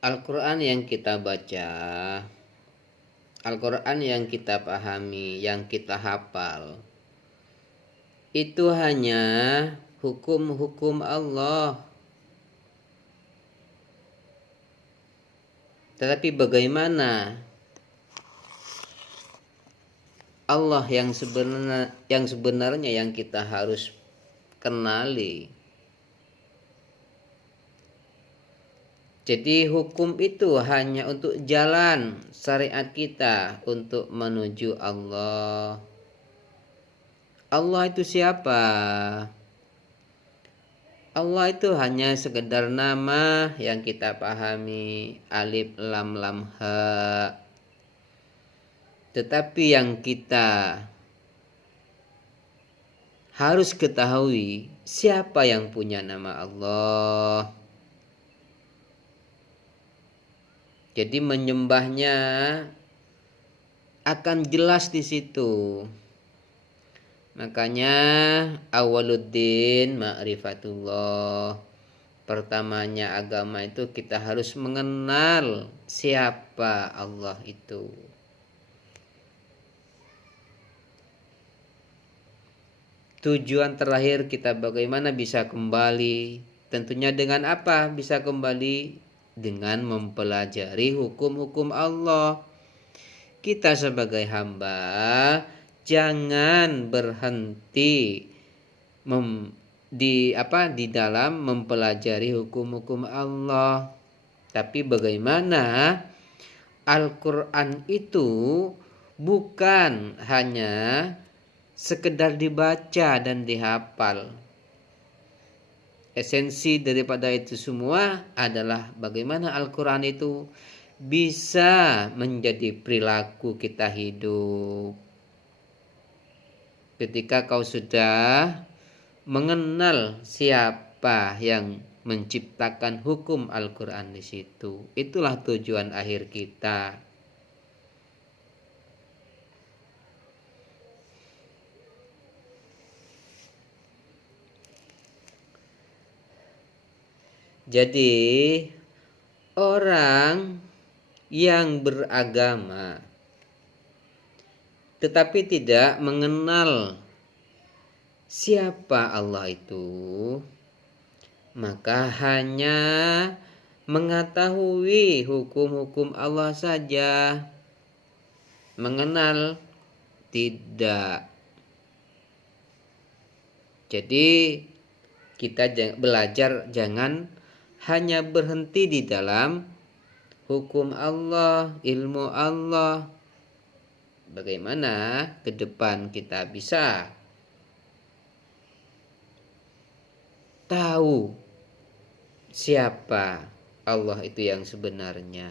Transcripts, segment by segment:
Al-Quran yang kita baca, Al-Quran yang kita pahami, yang kita hafal, itu hanya hukum-hukum Allah. Tetapi bagaimana Allah yang sebenarnya yang kita harus kenali. Jadi hukum itu hanya untuk jalan syariat kita untuk menuju Allah. Allah itu siapa? Allah itu hanya sekedar nama yang kita pahami, alif lam lam ha. Tetapi yang kita harus ketahui, siapa yang punya nama Allah. Jadi menyembahnya akan jelas di situ. Makanya awaluddin ma'rifatullah. Pertamanya agama itu kita harus mengenal siapa Allah itu. Tujuan terakhir kita bagaimana bisa kembali? Tentunya dengan apa bisa kembali? Dengan mempelajari hukum-hukum Allah. Kita sebagai hamba jangan berhenti di dalam mempelajari hukum-hukum Allah. Tapi bagaimana Al-Quran itu bukan hanya sekedar dibaca dan dihafal. Esensi daripada itu semua adalah bagaimana Al-Quran itu bisa menjadi perilaku kita hidup. Ketika kau sudah mengenal siapa yang menciptakan hukum Al-Quran di situ, itulah tujuan akhir kita. Jadi orang yang beragama tetapi tidak mengenal siapa Allah itu, maka hanya mengetahui hukum-hukum Allah saja, mengenal tidak. Jadi kita belajar jangan hanya berhenti di dalam hukum Allah, ilmu Allah. Bagaimana ke depan kita bisa tahu siapa Allah itu yang sebenarnya.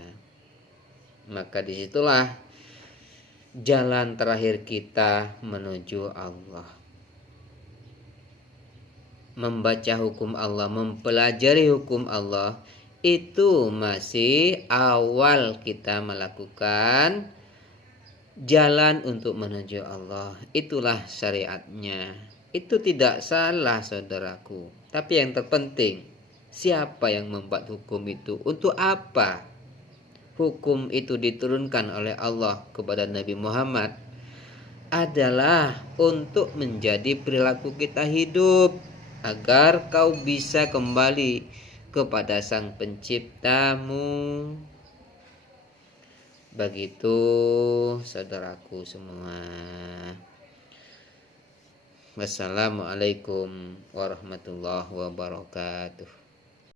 Maka disitulah jalan terakhir kita menuju Allah. Membaca hukum Allah, mempelajari hukum Allah, itu masih awal kita melakukan jalan untuk menuju Allah. Itulah syariatnya. Itu tidak salah, saudaraku. Tapi yang terpenting, siapa yang membuat hukum itu? Untuk apa hukum itu diturunkan oleh Allah kepada Nabi Muhammad? Adalah untuk menjadi perilaku kita hidup, agar kau bisa kembali kepada Sang Penciptamu. Begitu saudaraku semua. Wassalamualaikum warahmatullahi wabarakatuh.